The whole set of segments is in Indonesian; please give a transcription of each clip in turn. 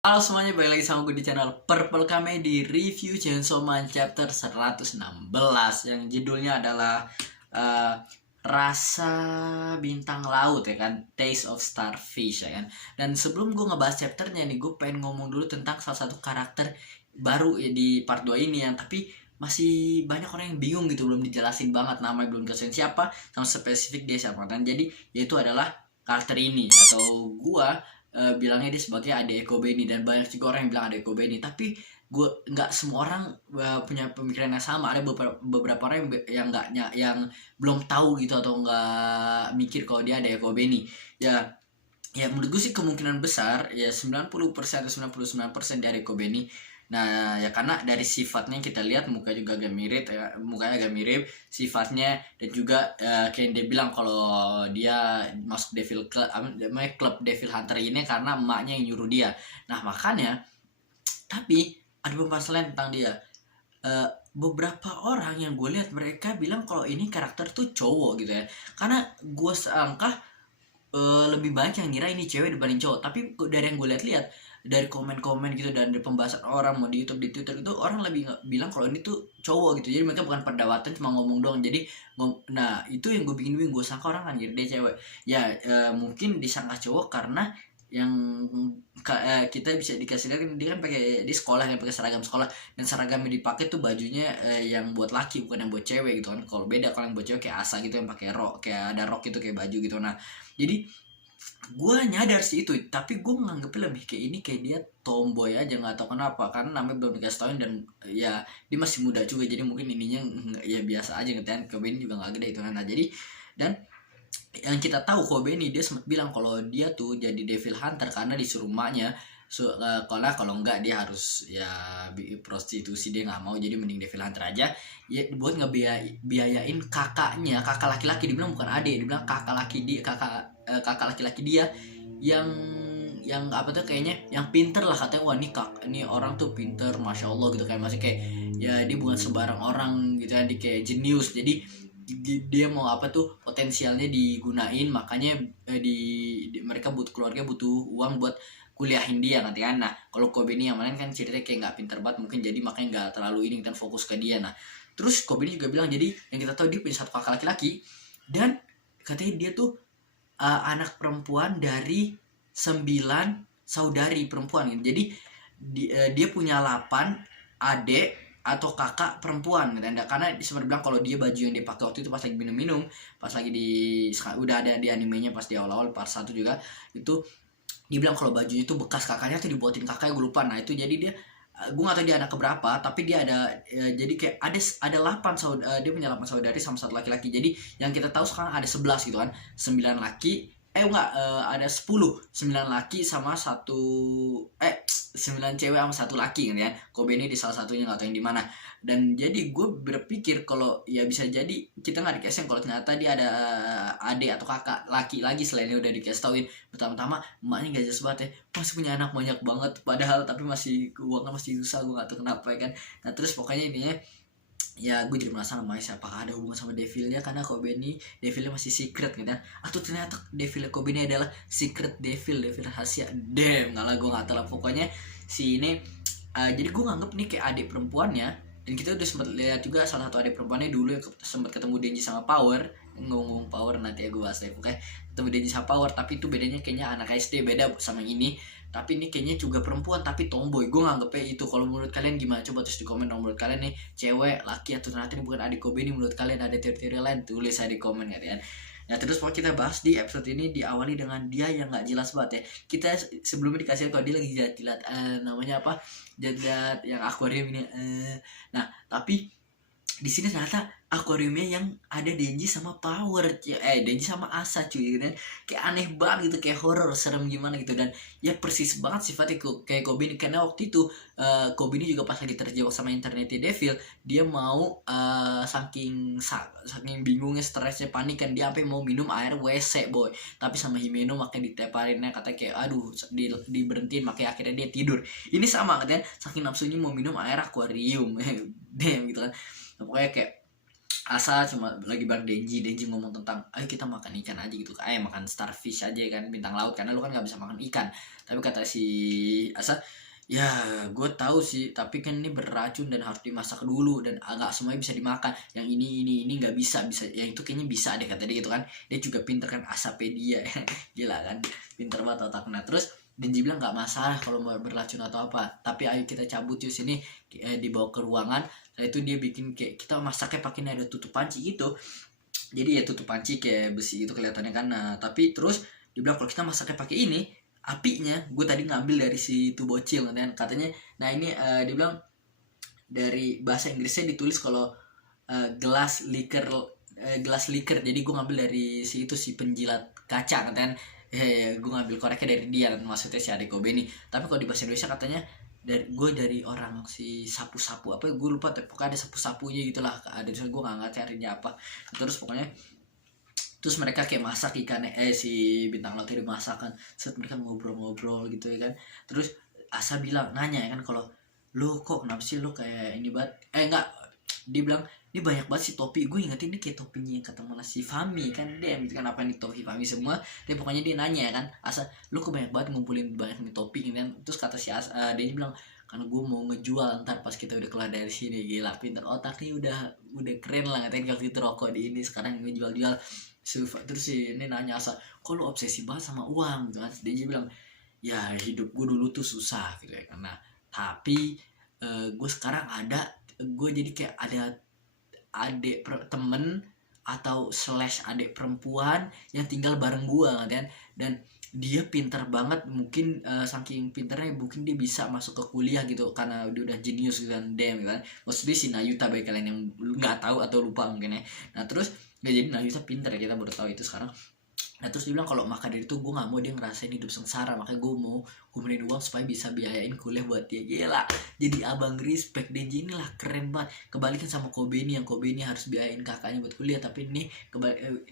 Halo semuanya, balik lagi sama gue di channel Purple Comedy Review Chainsaw Man Chapter 116 yang judulnya adalah eh, Rasa Bintang Laut ya kan, Taste of Starfish ya kan. Dan sebelum gue ngebahas chapternya nih, gue pengen ngomong dulu tentang salah satu karakter baru ya di part 2 ini yang tapi masih banyak orang yang bingung gitu, belum dijelasin banget, namanya belum dijelasin siapa sama spesifik dia siapa. Dan jadi yaitu adalah karakter ini, atau gua bilangnya dia sebagai Ade Eko Beni, dan banyak juga orang yang bilang Ade Eko Beni, tapi gue nggak semua orang punya pemikiran yang sama. Ada beberapa orang yang nggak yang belum tahu gitu, atau nggak mikir kalau dia Ade Eko Beni ya. Ya menurut gue sih kemungkinan besar ya 90% atau 99% dari Eko Beni. Nah ya karena dari sifatnya yang kita lihat, muka juga agak mirip ya, mukanya agak mirip sifatnya. Dan juga kayak dia bilang kalau dia masuk Devil Club, namanya klub Devil Hunter ini karena emaknya yang nyuruh dia. Nah makanya, tapi ada pembahasan lain tentang dia. Beberapa orang yang gue lihat mereka bilang kalau ini karakter tuh cowok gitu ya, karena gue seangkah lebih banyak yang ngira ini cewek dibanding cowok. Tapi dari yang gue lihat-lihat dari komen-komen gitu, dan dari pembahasan orang mau di YouTube, di Twitter itu orang lebih bilang kalau ini tuh cowok gitu. Jadi mereka bukan perdebatan, cuma ngomong doang. Jadi nah itu yang gue bikin bingung. Gue sangka orang kan ngira dia cewek ya. Mungkin disangka cowok karena yang kita bisa dikasih lihat kan, dia kan pakai di sekolah kan, pakai seragam sekolah, dan seragam yang dipakai tuh bajunya yang buat laki bukan yang buat cewek gitu kan. Kalau beda, kalau yang buat cewek kayak Asa gitu yang pakai rok, kayak ada rok gitu kayak baju gitu. Nah jadi gue nyadar sih itu, tapi gue menganggapnya lebih kayak ini, kayak dia tomboy aja, nggak tahu kenapa, karena namanya belum dikasih tahuin. Dan ya dia masih muda juga, jadi mungkin ininya ya biasa aja gitu kan. Kobe ini juga nggak gede itu. Nah jadi, dan yang kita tahu Kobe ini dia sempat bilang kalau dia tuh jadi Devil Hunter karena disuruh emaknya. Kalau enggak dia harus ya prostitusi, dia nggak mau, jadi mending Devil Hunter aja ya buat ngebiayain kakaknya, kakak laki-laki. Dibilang bukan adik, dibilang kakak laki dia, kakak laki-laki dia yang apa tuh, kayaknya yang pinter lah katanya. Wah ini orang tuh pinter, masya Allah gitu, kayak masih kayak ya dia bukan sembarang orang gitu kan, dia kayak jenius. Jadi dia mau apa tuh potensialnya digunain, makanya mereka butuh, keluarga butuh uang buat kuliahin dia nanti kan. Nah kalau Kobe ini yang lain kan ceritanya kayak nggak pinter banget mungkin, jadi makanya nggak terlalu ini kan, fokus ke dia. Nah terus Kobe ini juga bilang, jadi yang kita tahu dia punya satu kakak laki-laki, dan katanya dia tuh anak perempuan dari 9 saudari perempuan gitu. Jadi dia punya 8 adik atau kakak perempuan gitu. Karena sempat bilang kalau dia baju yang dia pakai waktu itu pas lagi minum-minum, pas lagi udah ada di animenya pas di awal-awal part 1 juga itu, dia bilang kalau bajunya itu bekas kakaknya tuh dibuatin kakaknya, gue lupa. Nah itu jadi dia, gue gak tahu dia anak keberapa, tapi dia ada jadi kayak ada 8 dia punya 8 saudari sama satu laki-laki. Jadi yang kita tahu sekarang ada 11 gitu kan, 9 laki, ada 9 laki sama 9 cewek sama 1 laki kan ya. Kobe ini di salah satunya, nggak tahu yang di mana. Dan jadi gue berpikir kalau ya bisa jadi kita nggak dikasih kalau ternyata dia ada adik atau kakak laki lagi selain yang udah dikasih tauin. Pertama-tama emaknya gak jelas banget ya, masih punya anak banyak banget padahal, tapi masih uangnya masih susah, gue nggak tahu kenapa ya kan. Nah terus pokoknya intinya ya gue jadi penasaran sama siapa ada hubungan sama Devilnya, karena Kobe ini Devilnya masih secret gitu kan. Atau ternyata Devil Kobe ini adalah secret Devil rahasia. Damn, nggak lah, gue nggak tahu lah. Pokoknya si ini jadi gue nganggep nih kayak adik perempuannya. Dan kita udah sempat lihat juga salah satu adik perempuannya dulu yang sempat ketemu Denji sama Power. Ngomong Power nanti ya gue bahas deh. Pokoknya ketemu Denji sama Power, tapi itu bedanya kayaknya anak SD, beda sama yang ini. Tapi ini kayaknya juga perempuan tapi tomboy. Gue nganggepnya itu. Kalau menurut kalian gimana? Coba tulis di komen dong, menurut kalian nih cewek, laki, atau ternyata ini bukan adik Kobe ini. Menurut kalian ada teori-teori lain? Tulis aja di komen ya kan. Nah terus mau kita bahas di episode ini diawali dengan dia yang nggak jelas banget ya. Kita sebelumnya dikasih kalau dia lagi jilat-jilat namanya apa, jilat yang akuarium ini. Nah tapi di sini ternyata akuariumnya yang ada Denji sama Power, Denji sama Asa cuy gitu kan. Kayak aneh banget gitu, kayak horror, serem gimana gitu. Dan ya persis banget sifatnya kayak Kobe ini, karena waktu itu Kobe ini juga pas lagi terjebak sama internetnya Devil, dia mau saking bingungnya, stresnya, panik kan, dia sampai mau minum air WC boy. Tapi sama Himeno makanya diteparinnya, katanya kayak aduh diberhentiin, makanya akhirnya dia tidur. Ini sama katanya saking nafsunya mau minum air akuarium. Damn gitu kan. Pokoknya kayak Asa cuma lagi bareng Denji ngomong tentang ayo kita makan ikan aja gitu, ayo makan starfish aja kan, bintang laut, karena lu kan nggak bisa makan ikan. Tapi kata si Asa, ya gue tahu sih, tapi kan ini beracun dan harus dimasak dulu dan agak semuanya bisa dimakan, yang ini nggak bisa, yang itu kayaknya bisa deh kata dia gitu kan. Dia juga pinter kan, Asapedia gila kan, pinter banget otaknya. Terus Denji bilang nggak masalah kalau mau beracun atau apa, tapi ayo kita cabut yuk sini, dibawa ke ruangan. Setelah itu dia bikin kayak kita masaknya pakai ada tutup panci gitu, jadi ya tutup panci kayak besi itu kelihatannya kan. Nah tapi terus dia bilang kalau kita masaknya pakai ini, apinya gue tadi ngambil dari si itu bocil kan katanya. Nah ini dia bilang dari bahasa Inggrisnya ditulis kalau gelas liquor, jadi gue ngambil dari si itu si penjilat kaca katanya. Gue ngambil koreknya dari dia kan, maksudnya si Adeko Beni. Tapi kalau di bahasa Indonesia katanya dari orang si sapu-sapu apa gue lupa, tapi pokoknya ada sapu-sapunya gitulah, ada gue nggak ngerti artinya apa. Terus pokoknya terus mereka kayak masak ikannya, si bintang laut itu dimasak kan, set mereka ngobrol-ngobrol gitu ya kan. Terus Asa bilang, nanya ya kan, kalau lu kok kenapa sih lu kayak ini banget, enggak, dia bilang ini banyak banget sih topi, gue ingetin ini kayak topinya yang ketemu si Fami kan, dia gitu kan, apa nih topi Fami semua. Dia pokoknya dia nanya ya kan, Asa lu kok banyak banget ngumpulin banyak nih topi gitu kan. Terus kata si Asa, dia bilang karena gue mau ngejual ntar pas kita udah keluar dari sini. Gila pinter otaknya, udah keren lah, ngatain kalau itu rokok di ini sekarang ngejual-jual. Terus sih ini nanya Asa, kok lu obsesi banget sama uang gitu kan. Dia bilang ya hidup gue dulu tuh susah gitu ya, karena tapi gue sekarang gue jadi kayak ada temen atau slash adik perempuan yang tinggal bareng gue kan. Dan dia pinter banget, mungkin saking pinternya mungkin dia bisa masuk ke kuliah gitu karena dia udah jenius gitu kan. Dem kan, maksudnya si Nayuta bagi kalian yang nggak tahu atau lupa mungkin ya. Nah terus ya jadi Nayuta pinter ya, kita baru tahu itu sekarang. Nah terus dia bilang kalau maka dari itu gue nggak mau dia ngerasain hidup sengsara, makanya gue mau kumpulin uang supaya bisa biayain kuliah buat dia. Gila, jadi abang respect. Denji inilah keren banget, kebalikan sama Kobeni, yang Kobeni harus biayain kakaknya buat kuliah, tapi ini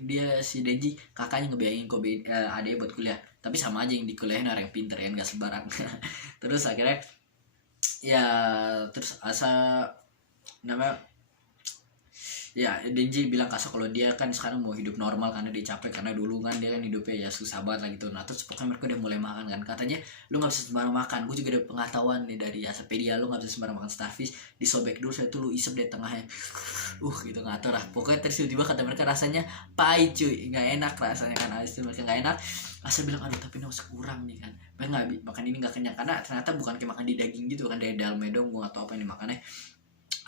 dia si Denji kakaknya ngebiayain Kobeni adiknya buat kuliah. Tapi sama aja, yang di kuliahin orang yang pinter ya, nggak sembarang. Terus akhirnya ya terus Asa namanya ya Denji bilang Kasa kalau dia kan sekarang mau hidup normal karena dia capek, karena dulu kan dia kan hidupnya ya susah banget lah gitu. Nah terus pokoknya mereka udah mulai makan kan, katanya lu nggak bisa sembarang makan. Gue juga ada pengetahuan nih dari Asapedia, lu nggak bisa sembarang makan starfish, disobek dulu saya tuh lu isep deh tengahnya, gitu ngatur lah pokoknya. Terus tiba-tiba kata mereka rasanya pahit cuy, nggak enak rasanya kan. Habis itu mereka nggak enak, Asa bilang aduh tapi ini masih kurang nih kan, mereka nggak makan ini nggak kenyang, karena ternyata bukan kayak makan di daging gitu kan, dari dalamnya dong. Gue nggak tahu apa yang dimakannya.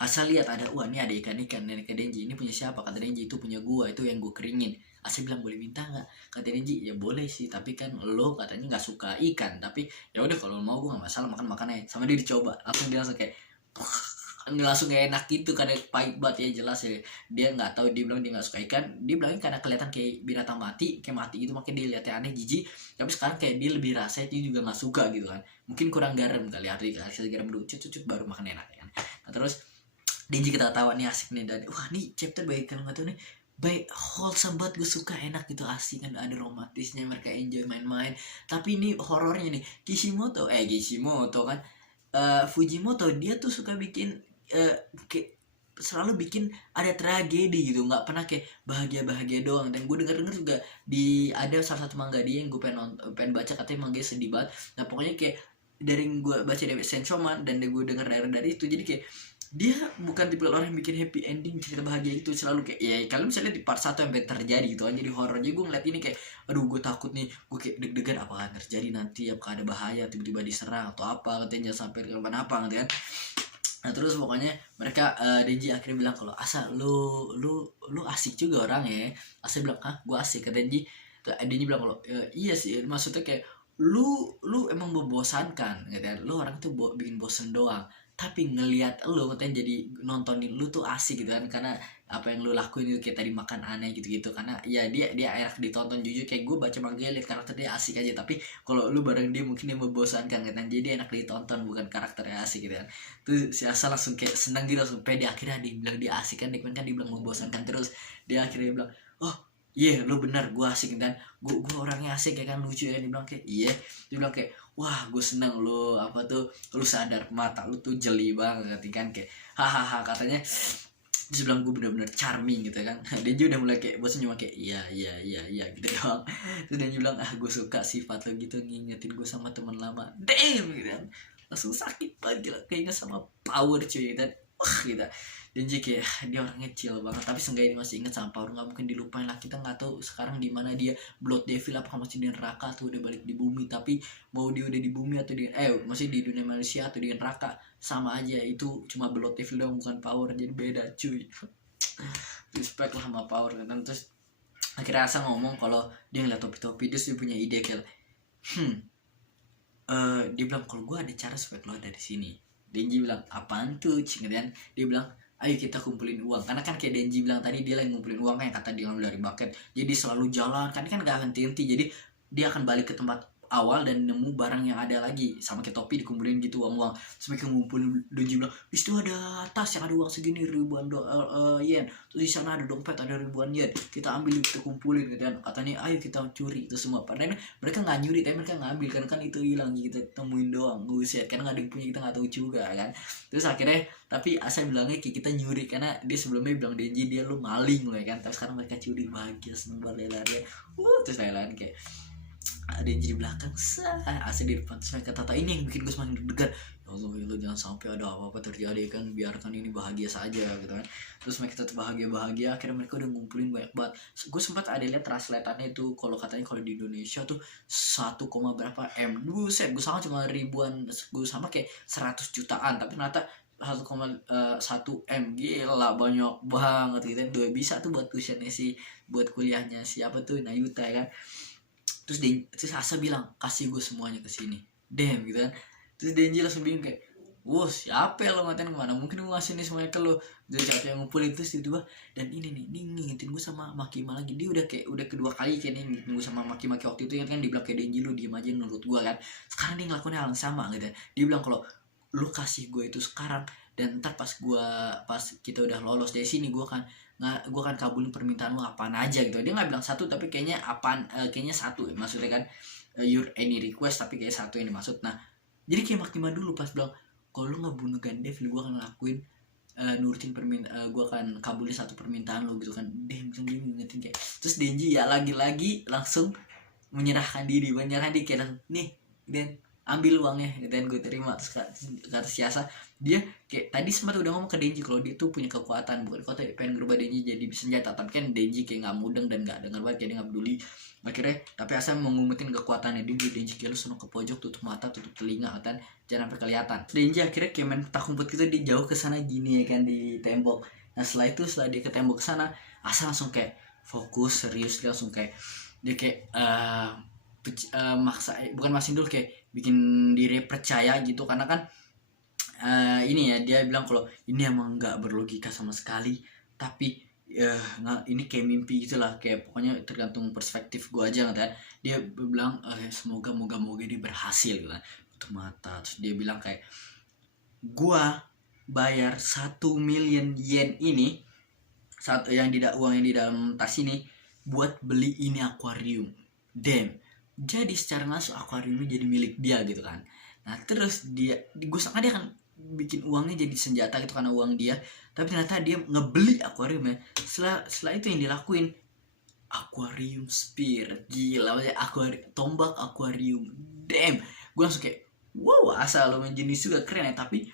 Asa lihat ada, wah ini ada ikan-ikan dari ke Denji, ini punya siapa? Kata Denji itu punya gua, itu yang gua keringin. Asa bilang boleh minta nggak? Kata Denji ya boleh sih, tapi kan lo katanya nggak suka ikan, tapi ya udah kalau mau gua nggak masalah makannya. Sama dia dicoba, langsung dia langsung kayak langsung gak enak gitu karena pahit banget ya, jelas ya. Dia nggak tahu, dia bilang dia nggak suka ikan, dia bilangnya karena kelihatan kayak binatang mati, kayak mati gitu, makanya dia lihatnya aneh, jijik. Tapi sekarang kayak dia lebih rasa, dia juga nggak suka gitu kan, mungkin kurang garam kali, arti kasih garam dulu cucut baru makan enak kan. Nah terus Denji kita tawa nih asik nih, dan wah nih chapter baik, kalau nggak tahu nih baik, wholesome banget, gue suka, enak gitu, asik kan, ada romantisnya, mereka enjoy main-main. Tapi ini horornya nih, Kishimoto kan, Fujimoto dia tuh suka bikin kayak selalu bikin ada tragedi gitu, nggak pernah kayak bahagia doang. Dan gue denger juga di ada salah satu manga dia yang gue pengen baca, katanya manga sedih banget. Nah pokoknya kayak dari gue baca dari Sensoman dan gue denger dari itu, jadi kayak dia bukan tipe orang yang bikin happy ending cerita bahagia itu, selalu kayak ya kalau misalnya di part 1 yang terjadi gitu kan, jadi horor. Jadi gue ngeliat ini kayak aduh gue takut nih, gue kayak deg-degan apakah terjadi nanti, apakah ada bahaya tiba-tiba diserang atau apa, katanya jangan sampai kenapa-napa gitu kan. Nah terus pokoknya mereka Denji akhirnya bilang kalau Asa lu asik juga orang ya. Asa bilang gue asik, kata Denji. Denji bilang kalau iya sih, maksudnya kayak lu emang membosankan gitu ya, lu orang tuh bikin bosen doang, tapi ngelihat lu katanya jadi nontonin lu tuh asik gitu kan, karena apa yang lu lakuin itu kayak tadi makan aneh gitu karena ya dia enak ditonton. Jujur kayak gue baca manga liat karakter dia asik aja, tapi kalau lu bareng dia mungkin dia membosankan kan, jadi enak ditonton bukan karakternya asik gitu kan. Tuh si Asa langsung kayak senang gitu, langsung pede. Akhirnya dia bilang dia asik kan, Nickman kan dibilang membosankan terus, dia akhirnya bilang oh iya lu benar, gue asik dan gue orangnya asik ya kan, lucu ya. Dia bilang kayak iya, dia bilang kayak wah gue seneng lu apa tuh, lu sadar mata lu tuh jeli banget kan, kayak hahaha katanya. Terus bilang gue bener-bener charming gitu kan. Denji udah mulai kayak bosan cuma kayak iya gitu doang. Terus Denji bilang gue suka sifat lo gitu, ngingetin gue sama teman lama. Damn gitu kan, langsung sakit banget gila, kayaknya sama power cuy dan wah gitu. Denji kayak dia orangnya chill banget, tapi seenggaknya dia masih inget sama power, nggak mungkin dilupain lah. Kita nggak tahu sekarang di mana dia, Blood Devil apa masih di neraka tuh, udah balik di bumi. Tapi mau dia udah di bumi atau di masih di dunia manusia atau di neraka, sama aja, itu cuma Blood Devil doang, bukan power, jadi beda cuy. Respect lah sama power kan. Terus akhirnya Asa ngomong kalau dia ngeliat topi-topi, terus dia punya ide kayak dia bilang kalau gue ada cara supaya keluar dari sini. Denji bilang apaan tuh, kemudian dia bilang ayo kita kumpulin uang, karena kan kayak Denji bilang tadi dia lagi ngumpulin uang yang kata dia ngambil dari bucket, jadi selalu jalan kan gak henti-henti, jadi dia akan balik ke tempat awal dan nemu barang yang ada lagi, sama kayak topi dikumpulin gitu uang-uang. Terus mereka ngumpulin, Denji bilang itu ada tas yang ada uang segini ribuan yen, terus di sana ada dompet ada ribuan yen, kita ambil kita kumpulin gitu kan. Katanya ayo kita curi itu semua, padahal mereka nggak nyuri tapi mereka ngambil kan itu hilang, kita temuin doang, buset, karena nggak ada yang punya, kita nggak tahu juga kan. Terus akhirnya tapi Asa bilangnya kayak kita nyuri, karena dia sebelumnya bilang Denji dia lu maling loh ya kan. Tapi sekarang mereka curi, bahagia seneng banget lari-lari. Terus lari-lari kayak Denji di belakang, Asa di depan. Terus mereka tata, ini yang bikin gue semakin deg-degan, ya Allah lo jangan sampai ada apa-apa terjadi kan, biarkan ini bahagia saja gitu kan. Terus mereka tetap bahagia, akhirnya mereka udah ngumpulin banyak banget. Gue sempat ada lihat translatannya itu, kalau katanya kalau di Indonesia tuh 1, berapa M, buset, gue sama cuma ribuan, gue sama kayak 100 jutaan, tapi ternyata 1,1 M, gila banyak banget gitu kan. Dua bisa tuh buat tuitionnya si, buat kuliahnya siapa tuh Nayuta ya kan. Terus Asa bilang kasih gue semuanya ke sini, damn gitu kan. Terus Denji langsung bingung kayak, wah siapa ya lo ngatain kemana, mungkin gue ngasih nih semuanya ke lo. Jadi capek yang ngumpulin. Terus tiba-tiba, dan ini ngingetin gue sama Makima lagi. Dia udah kedua kali kayak ngingetin gue sama Makima waktu itu kan, dia bilang kayak Denji lu diem aja menurut gue kan. Sekarang dia ngelakuin hal yang sama gitu. Dia bilang kalau lu kasih gue itu sekarang, dan ntar pas kita udah lolos dari sini, gue akan kabulin permintaan lu apaan aja gitu. Dia nggak bilang satu tapi kayaknya apaan, kayaknya satu ya, maksudnya kan your any request, tapi kayak satu yang dimaksud. Nah jadi kayak Makima dulu pas bilang kalau lu nggak bunuh Gandalf, gue akan ngelakuin nurutin permintaan, gue akan kabulin satu permintaan lo gitu kan. Langsung dia ngingetin kayak, terus Denji ya lagi langsung menyerahkan diri kayak nih dan ambil uangnya, dan gue terima. Terus kata si Asa, dia kayak tadi sempat udah ngomong ke Denji kalau dia tuh punya kekuatan, bukan kota pengen ngerubah Denji jadi senjata, tapi kan Denji kayak nggak mudeng dan nggak dengar banget, kayak dia nggak peduli. Akhirnya tapi Asa mau ngumutin kekuatannya. Denji kayak lu sono ke pojok, tutup mata tutup telinga kan, jangan sampai kelihatan. Denji akhirnya kayak main petak umpet gitu, dia jauh ke sana gini ya kan di tembok. Nah setelah dia ke tembok sana, Asa langsung kayak fokus serius, dia langsung kayak dia kayak maksa, bukan maksin dulu, kayak bikin diri percaya gitu, karena kan ini ya dia bilang kalau ini emang nggak berlogika sama sekali, tapi ini kayak mimpi gitulah, kayak pokoknya tergantung perspektif gue aja kan. Dia bilang semoga dia berhasil gitu kan, tutup mata. Terus dia bilang kayak gue bayar 1 million yen ini, uang yang di dalam tas ini, buat beli ini akuarium. Damn, jadi secara langsung akuariumnya jadi milik dia gitu kan. Nah terus gue sangka dia akan bikin uangnya jadi senjata gitu karena uang dia, tapi ternyata dia ngebeli akuariumnya. Setelah itu yang dilakuin, akuarium spear, gila banget, tombak akuarium. Damn, gue langsung kayak wow, asal lo main jenis juga keren ya. Tapi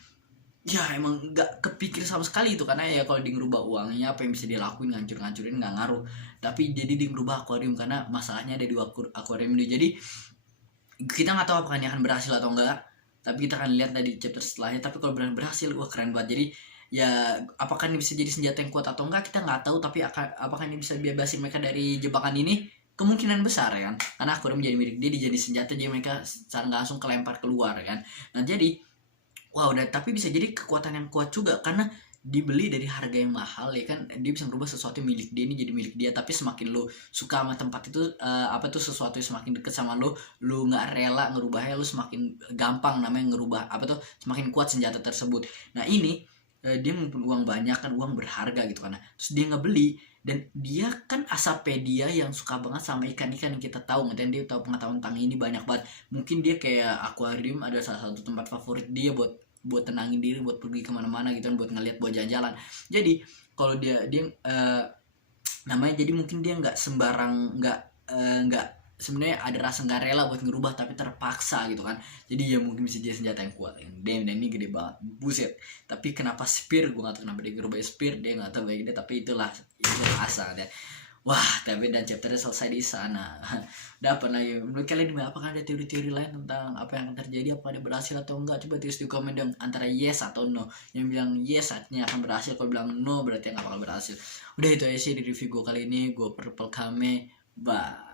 ya emang nggak kepikir sama sekali itu, karena ya kalau dia ngerubah uangnya apa yang bisa dia lakuin, ngancurin nggak ngaruh. Tapi jadi dia ngerubah akuarium karena masalahnya ada di akuarium dia. Jadi kita nggak tahu apakah ini akan berhasil atau enggak, tapi kita akan lihat dari chapter setelahnya. Tapi kalau berhasil, wah keren banget. Jadi ya apakah ini bisa jadi senjata yang kuat atau enggak kita nggak tahu, tapi apakah ini bisa bebasin mereka dari jebakan ini, kemungkinan besar ya kan, karena akuarium menjadi milik dia, jadi senjata, jadi mereka secara nggak langsung kelempar keluar kan. Nah jadi wow, tapi bisa jadi kekuatan yang kuat juga karena dibeli dari harga yang mahal ya kan. Dia bisa merubah sesuatu yang milik dia ini jadi milik dia. Tapi semakin lo suka sama tempat itu, sesuatu yang semakin deket sama lo nggak rela ngerubahnya, lo semakin gampang namanya ngerubah semakin kuat senjata tersebut. Nah ini dia ngumpulin uang banyak kan, uang berharga gitu kan. Terus dia ngebeli, dan dia kan Asapedia yang suka banget sama ikan-ikan yang kita tahu, dan dia tahu pengetahuan tentang ini banyak banget. Mungkin dia kayak akuarium ada salah satu tempat favorit dia buat buat tenangin diri, buat pergi kemana-mana gitu kan, buat ngeliat, buat jalan-jalan. Jadi kalau dia namanya, jadi mungkin dia nggak sembarang, nggak sebenarnya ada rasa nggak rela buat ngerubah tapi terpaksa gitu kan. Jadi ya mungkin bisa jadi senjata yang kuat, yang damn, dan ini gede banget, buset. Tapi kenapa spear, gue nggak tahu kenapa dia ngerubah spear, dia nggak tahu kayak gitu, tapi itulah itu asal. Dan wah, tapi dan chapternya selesai di sana. Dapat lagi. Menurut kalian apakah ada teori-teori lain tentang apa yang akan terjadi, apa dia berhasil atau enggak? Coba tulis di komen dong, antara yes atau no. Yang bilang yes artinya akan berhasil, kalau bilang no berarti nggak bakal berhasil. Udah, itu aja sih di review gue kali ini. Gue Purple Kame, bye.